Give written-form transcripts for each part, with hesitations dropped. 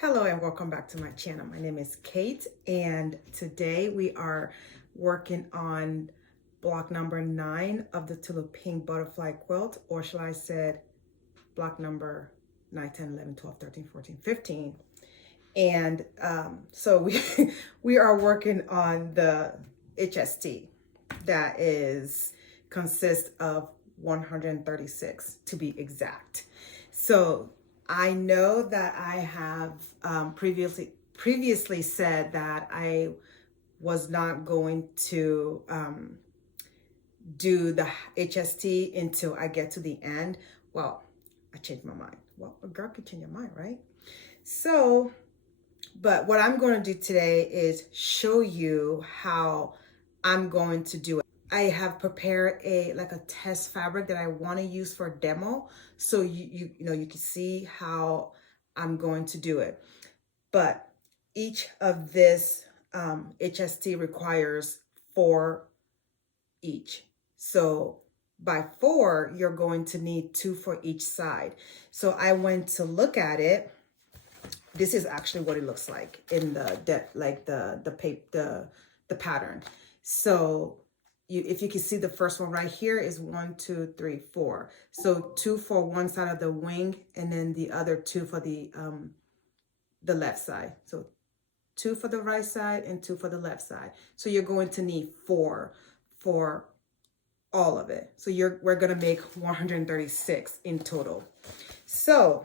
Hello and welcome back to my channel. My name is Kate and today we are working on block number 9 of the Tula Pink Butterfly Quilt, or shall I say block number 9, 10, 11, 12, 13, 14, 15. And so we are working on the HST that consists of 136 to be exact. So I know that I have previously said that I was not going to do the HST until I get to the end. Well, I changed my mind. Well, a girl can change your mind, right? So, but what I'm going to do today is show you how I'm going to do it. I have prepared a test fabric that I want to use for a demo, so you can see how I'm going to do it. But each of this HST requires 4 each. So by 4, you're going to need 2 for each side. So I went to look at it. This is actually what it looks like in the pattern. So if you can see, the first one right here is 1, 2, 3, 4. So 2 for one side of the wing, and then the other 2 for the left side. So 2 for the right side and 2 for the left side. So you're going to need 4 for all of it. So we're gonna make 136 in total. So,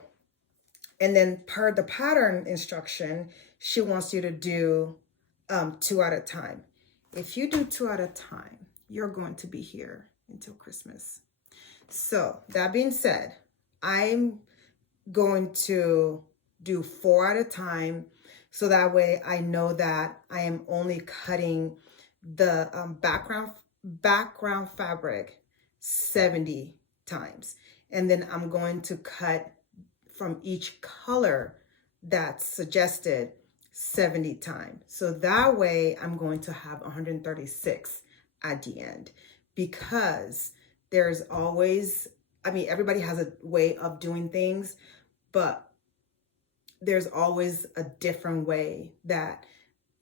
and then per the pattern instruction, she wants you to do 2 at a time. If you do 2 at a time, you're going to be here until Christmas. So that being said, I'm going to do 4 at a time, so that way I know that I am only cutting the background fabric 70 times, and then I'm going to cut from each color that's suggested 70 times. So that way I'm going to have 136 at the end, because there's always, everybody has a way of doing things, but there's always a different way that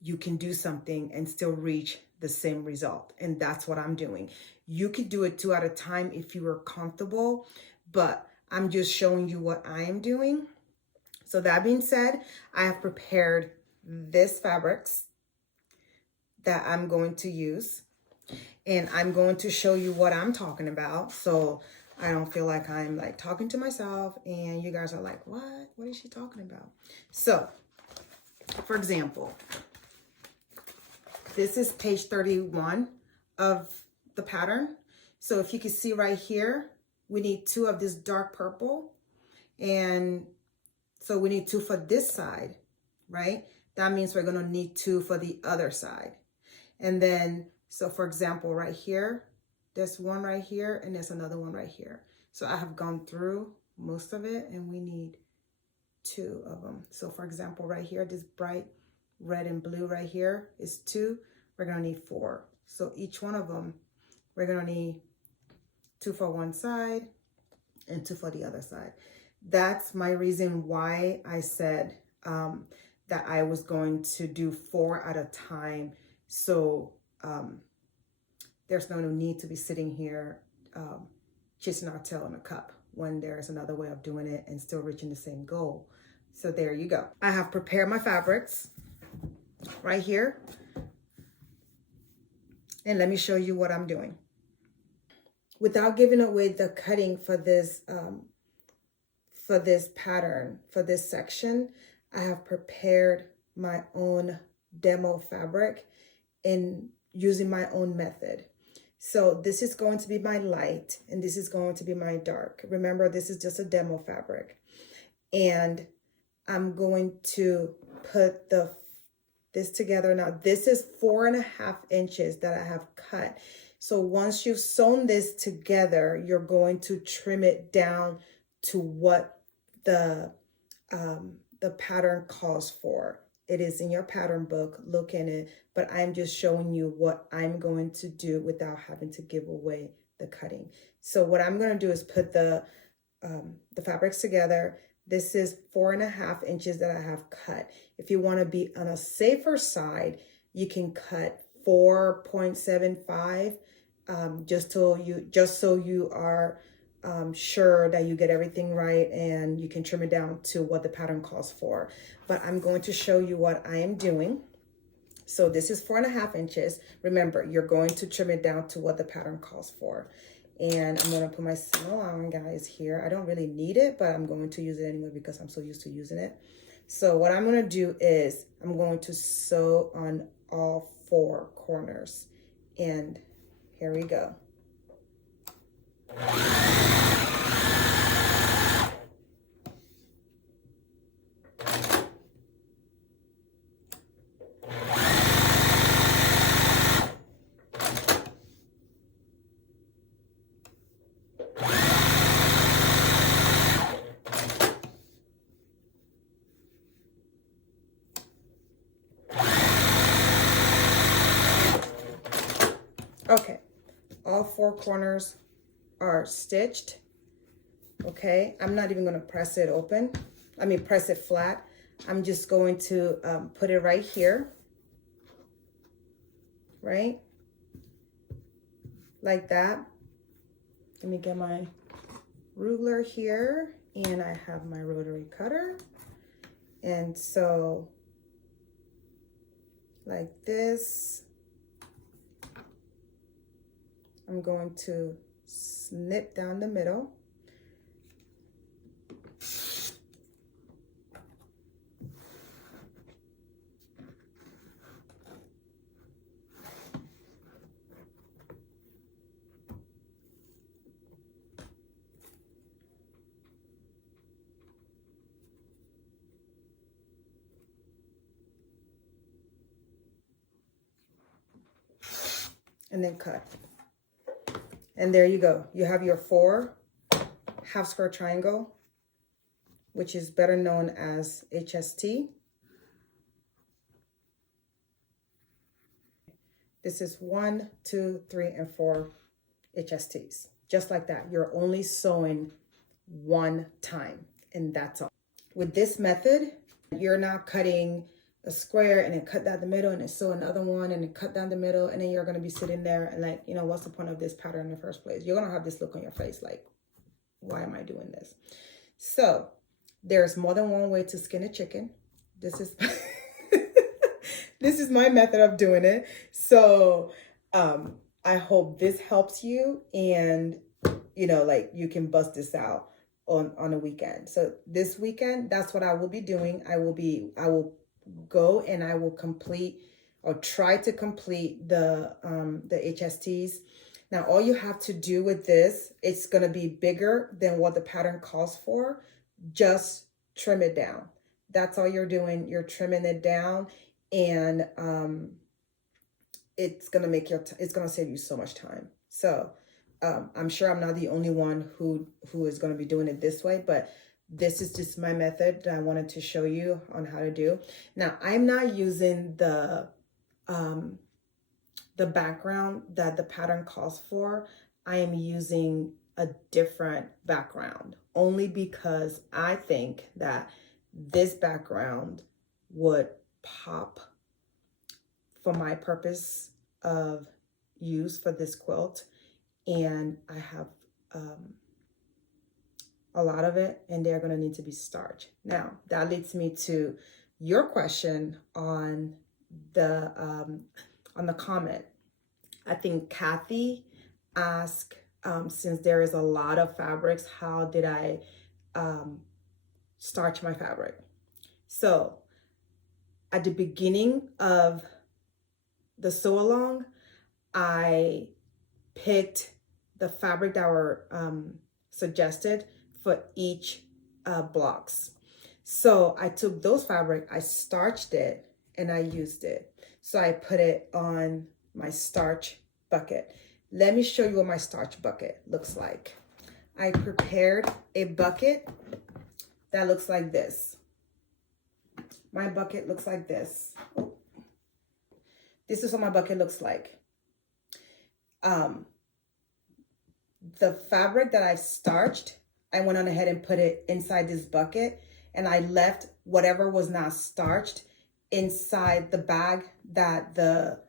you can do something and still reach the same result. And that's what I'm doing. You could do it 2 at a time if you were comfortable, but I'm just showing you what I am doing. So that being said, I have prepared this fabrics that I'm going to use, and I'm going to show you what I'm talking about, so I don't feel like I'm like talking to myself and you guys are like, what is she talking about? So for example, this is page 31 of the pattern. So if you can see right here, we need 2 of this dark purple, and so we need 2 for this side, right? That means we're going to need 2 for the other side. And then, so for example, right here, there's one right here and there's another one right here. So I have gone through most of it, and we need 2 of them. So for example, right here, this bright red and blue right here is 2. We're going to need 4. So each one of them, we're going to need 2 for one side and 2 for the other side. That's my reason why I said that I was going to do 4 at a time. So there's no need to be sitting here chasing our tail in a cup when there's another way of doing it and still reaching the same goal. So there you go. I have prepared my fabrics right here, and let me show you what I'm doing. Without giving away the cutting for this pattern, for this section, I have prepared my own demo fabric and using my own method. So this is going to be my light, and this is going to be my dark. Remember, this is just a demo fabric. And I'm going to put this together. Now, this is 4.5 inches that I have cut. So once you've sewn this together, you're going to trim it down to what the pattern calls for. It is in your pattern book, look in it, but I'm just showing you what I'm going to do without having to give away the cutting. So what I'm going to do is put the fabrics together, This is 4.5 inches that I have cut. If you want to be on a safer side, you can cut 4.75, just so you are sure that you get everything right, and you can trim it down to what the pattern calls for. But I'm going to show you what I am doing. So this is 4.5 inches. Remember, you're going to trim it down to what the pattern calls for. And I'm going to put my seam on, guys, here. I don't really need it, but I'm going to use it anyway because I'm so used to using it. So what I'm going to do is I'm going to sew on all 4 corners. And here we go. Okay, all 4 corners are stitched. Okay, I'm not even going to press it open. Press it flat. I'm just going to put it right here, right? Like that. Let me get my ruler here, and I have my rotary cutter. And so, like this, I'm going to snip down the middle. And then cut. And there you go. You have your 4 half square triangle, which is better known as HST. This is 1, 2, 3, and 4 HSTs. Just like that. You're only sewing 1 time, and that's all. With this method, you're not cutting a square and then cut down the middle and then sew another one and then cut down the middle, and then you're going to be sitting there and like, you know, what's the point of this pattern in the first place? You're going to have this look on your face like, why am I doing this? So there's more than one way to skin a chicken. This is this is my method of doing it. So I hope this helps you, and you know, like, you can bust this out on a weekend. So this weekend, that's what I will be doing. I will go and I will complete or try to complete the HSTs. Now, all you have to do with this, it's going to be bigger than what the pattern calls for. Just trim it down. That's all you're doing. You're trimming it down, and it's going to make it's going to save you so much time. So I'm sure I'm not the only one who is going to be doing it this way, but this is just my method that I wanted to show you on how to do. Now, I'm not using the background that the pattern calls for. I am using a different background only because I think that this background would pop for my purpose of use for this quilt. And I have a lot of it, and they're going to need to be starched. Now, that leads me to your question on the comment. I think Kathy asked, since there is a lot of fabrics, how did I starch my fabric? So at the beginning of the sew along, I picked the fabric that were suggested for each blocks. So I took those fabric, I starched it, and I used it. So I put it on my starch bucket. Let me show you what my starch bucket looks like. I prepared a bucket that looks like this. My bucket looks like this. This is what my bucket looks like. The fabric that I starched, I went on ahead and put it inside this bucket, and I left whatever was not starched inside the bag that the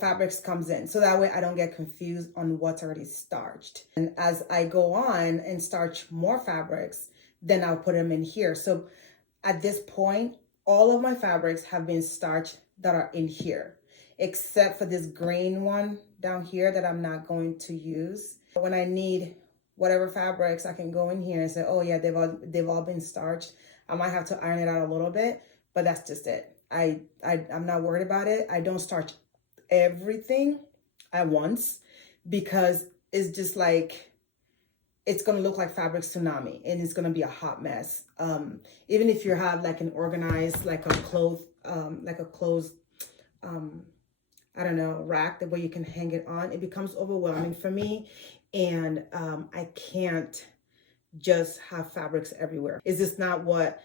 fabrics comes in. So that way I don't get confused on what's already starched. And as I go on and starch more fabrics, then I'll put them in here. So at this point, all of my fabrics have been starched that are in here, except for this green one down here that I'm not going to use. When I need whatever fabrics, I can go in here and say, oh yeah, they've all been starched. I might have to iron it out a little bit, but that's just it. I'm not worried about it. I don't starch everything at once because it's just like, it's going to look like fabric tsunami and it's going to be a hot mess. Even if you have like an organized, like a closed, I don't know, rack that where you can hang it on, it becomes overwhelming for me. And I can't just have fabrics everywhere. It's just not what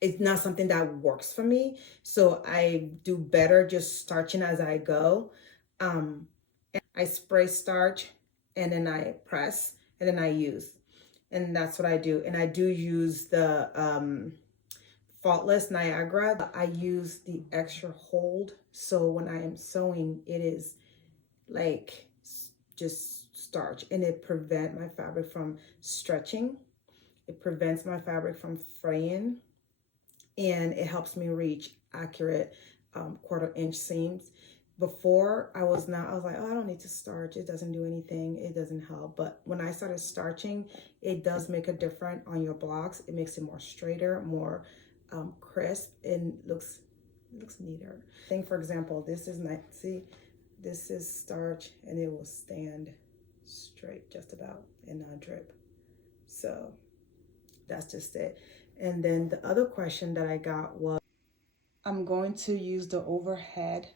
it's not something that works for me. So I do better just starching as I go. I spray starch and then I press and then I use. And that's what I do. And I do use the Faultless Niagara. I use the extra hold. So when I am sewing, it is like just starch, and it prevents my fabric from stretching. It prevents my fabric from fraying, and it helps me reach accurate 1/4 inch seams. Before I was like, oh, I don't need to starch. It doesn't do anything. It doesn't help. But when I started starching, it does make a difference on your blocks. It makes it more straighter, more crisp, and looks neater. For example, this is nice. See, this is starch, and it will stand straight just about and not drip. So that's just it. And then the other question that I got was, I'm going to use the overhead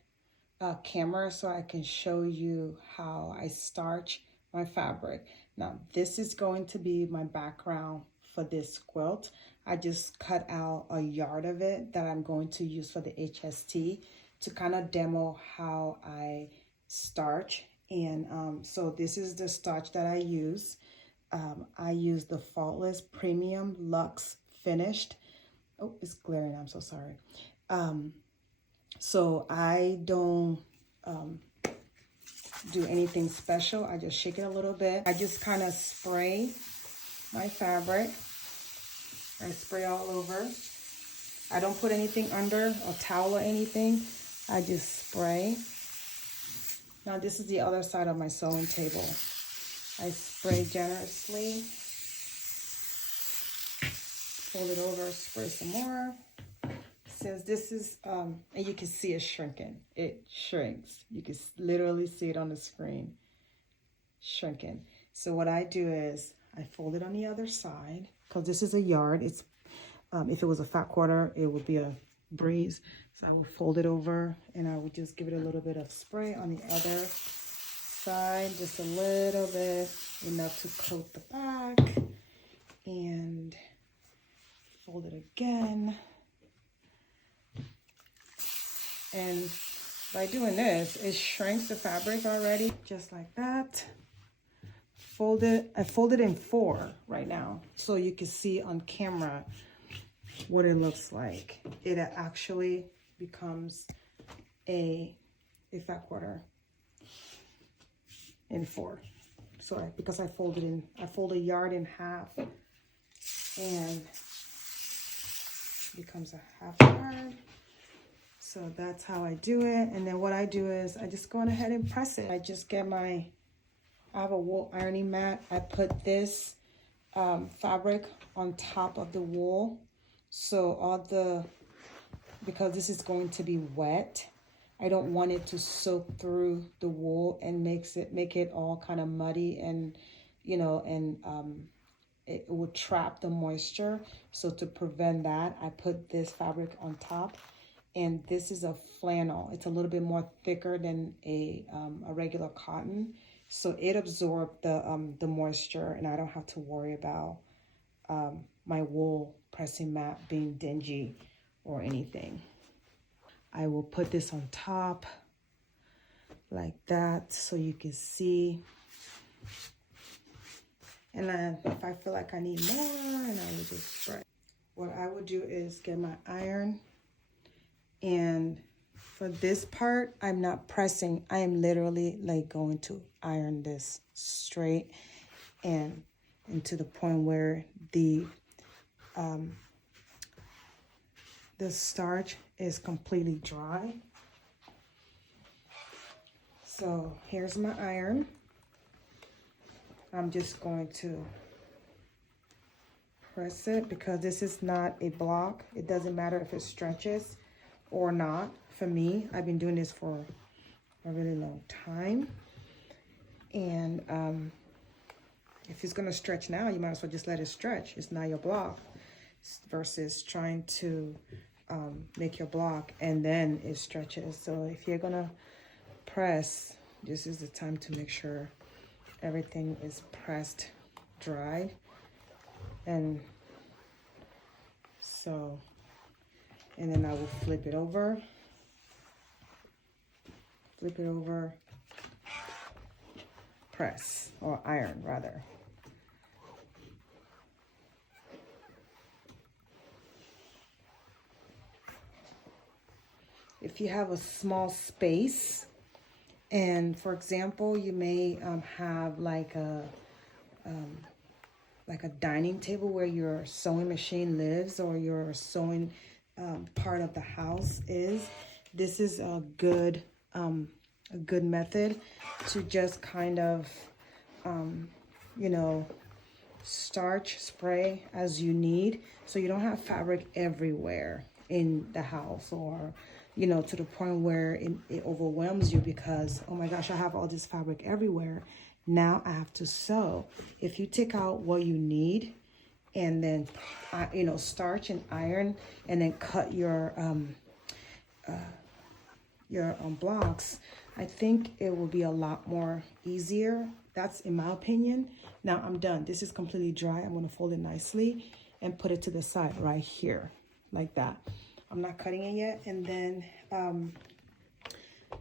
camera so I can show you how I starch my fabric. Now, this is going to be my background for this quilt. I just cut out a yard of it that I'm going to use for the HST to kind of demo how I starch. And so this is the starch that I use. I use the Faultless Premium Luxe Finished. Oh, it's glaring, I'm so sorry. So I don't do anything special. I just shake it a little bit. I just kind of spray my fabric. I spray all over. I don't put anything under, a towel or anything. I just spray. Now this is the other side of my sewing table. I spray generously. Fold it over, spray some more. Since this is, and you can see it shrinking. It shrinks. You can literally see it on the screen, shrinking. So what I do is I fold it on the other side, because this is a yard. It's, if it was a fat quarter, it would be a breeze. So I would fold it over and I would just give it a little bit of spray on the other side, just a little bit, enough to coat the back, and fold it again. And by doing this, it shrinks the fabric already, just like that. Fold it. I fold it in 4 right now, so you can see on camera what it looks like. It actually becomes a fat quarter in 4. Sorry, because I fold a yard in half, and becomes a half yard. So that's how I do it. And then what I do is I just go on ahead and press it. I just get I have a wool ironing mat. I put this fabric on top of the wool. So because this is going to be wet, I don't want it to soak through the wool and make it all kind of muddy, and it would trap the moisture. So to prevent that, I put this fabric on top. And this is a flannel. It's a little bit more thicker than a regular cotton, so it absorbs the moisture, and I don't have to worry about my wool pressing mat being dingy or anything. I will put this on top like that so you can see And then if I feel like I need more, and I would just spread. What I would do is get my iron, and for this part, I'm not pressing. I am literally like going to iron this straight and to the point where the starch is completely dry. So here's my iron. I'm just going to press it because this is not a block. It doesn't matter if it stretches or not. For me, I've been doing this for a really long time. And if it's gonna stretch now, you might as well just let it stretch. It's not your block versus trying to make your block and then it stretches. So if you're gonna press, this is the time to make sure everything is pressed dry. And so, and then I will flip it over, press, or iron rather. If you have a small space, and for example, you may have like a dining table where your sewing machine lives, or your sewing part of the house is. This is a good method to just kind of you know, starch spray as you need, so you don't have fabric everywhere in the house, or you know, to the point where it overwhelms you because, oh my gosh, I have all this fabric everywhere. Now I have to sew. If you take out what you need and then, you know, starch and iron, and then cut your blocks, I think it will be a lot more easier. That's in my opinion. Now I'm done. This is completely dry. I'm gonna fold it nicely and put it to the side right here, like that. I'm not cutting it yet. And then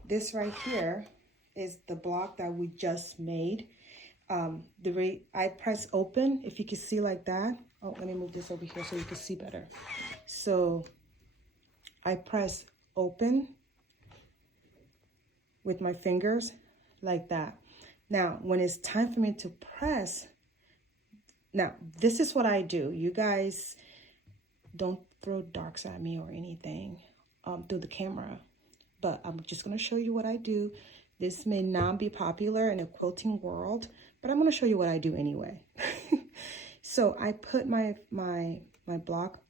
this right here is the block that we just made. The way I press open, if you can see like that. Oh, let me move this over here so you can see better. So I press open with my fingers like that. Now, when it's time for me to press, now this is what I do. You guys don't throw darks at me or anything through the camera, but I'm just gonna show you what I do. This may not be popular in a quilting world, but I'm gonna show you what I do anyway. So I put my block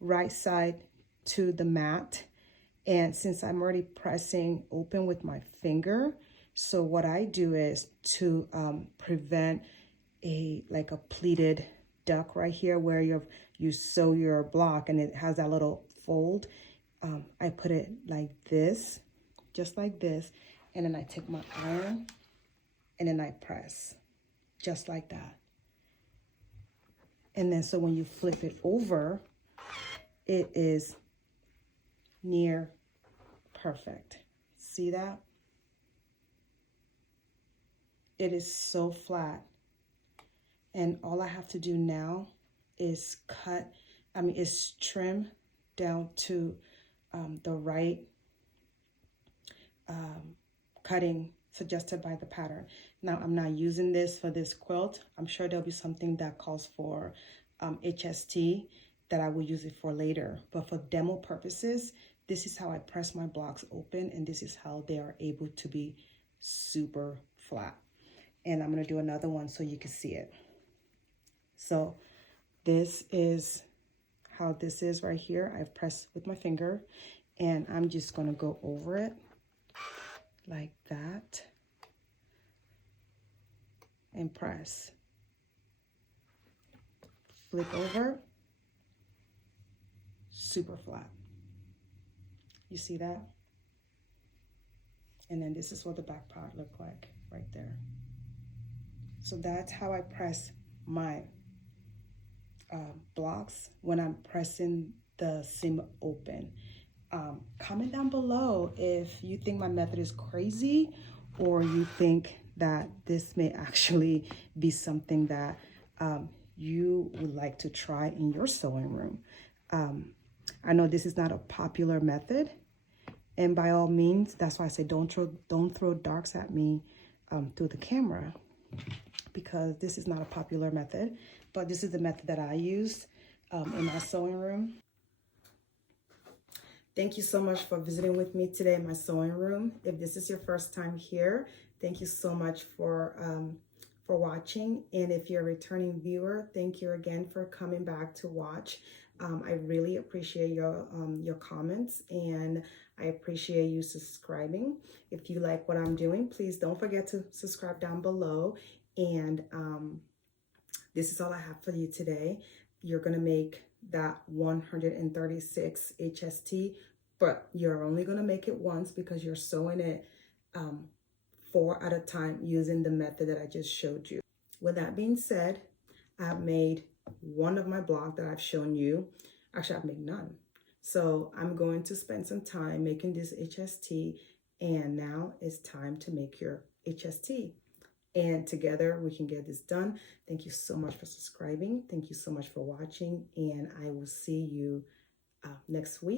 right side to the mat, and since I'm already pressing open with my finger, so what I do is to prevent like a pleated duck right here where you sew your block and it has that little fold. I put it like this, just like this, and then I take my iron and then I press just like that. And then so when you flip it over, it is near perfect. See that? It is so flat. And all I have to do now is trim down to the right cutting suggested by the pattern. Now, I'm not using this for this quilt. I'm sure there'll be something that calls for HST that I will use it for later. But for demo purposes, this is how I press my blocks open, and this is how they are able to be super flat. And I'm gonna do another one so you can see it. So this is how this is right here. I've pressed with my finger, and I'm just gonna go over it like that and press. Flip over, super flat. You see that? And then this is what the back part looked like right there. So that's how I press my blocks when I'm pressing the seam open. Comment down below if you think my method is crazy, or you think that this may actually be something that you would like to try in your sewing room. I know this is not a popular method, and by all means, that's why I say don't throw darks at me through the camera, because this is not a popular method, but this is the method that I use in my sewing room. Thank you so much for visiting with me today in my sewing room. If this is your first time here, thank you so much for watching. And if you're a returning viewer, thank you again for coming back to watch. I really appreciate your comments, and I appreciate you subscribing. If you like what I'm doing, please don't forget to subscribe down below. And this is all I have for you today. You're gonna make that 136 HST, but you're only gonna make it once because you're sewing it 4 at a time using the method that I just showed you. With that being said, I've made one of my blocks that I've shown you. Actually, I've made none. So I'm going to spend some time making this HST, and now it's time to make your HST. And together we can get this done. Thank you so much for subscribing. Thank you so much for watching, and I will see you next week.